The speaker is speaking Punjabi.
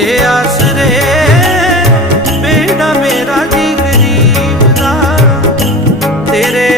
ਤੇਰੇ ਆਸਰੇ ਬੇੜਾ ਮੇਰਾ ਜੀ ਦਾ ਤੇਰੇ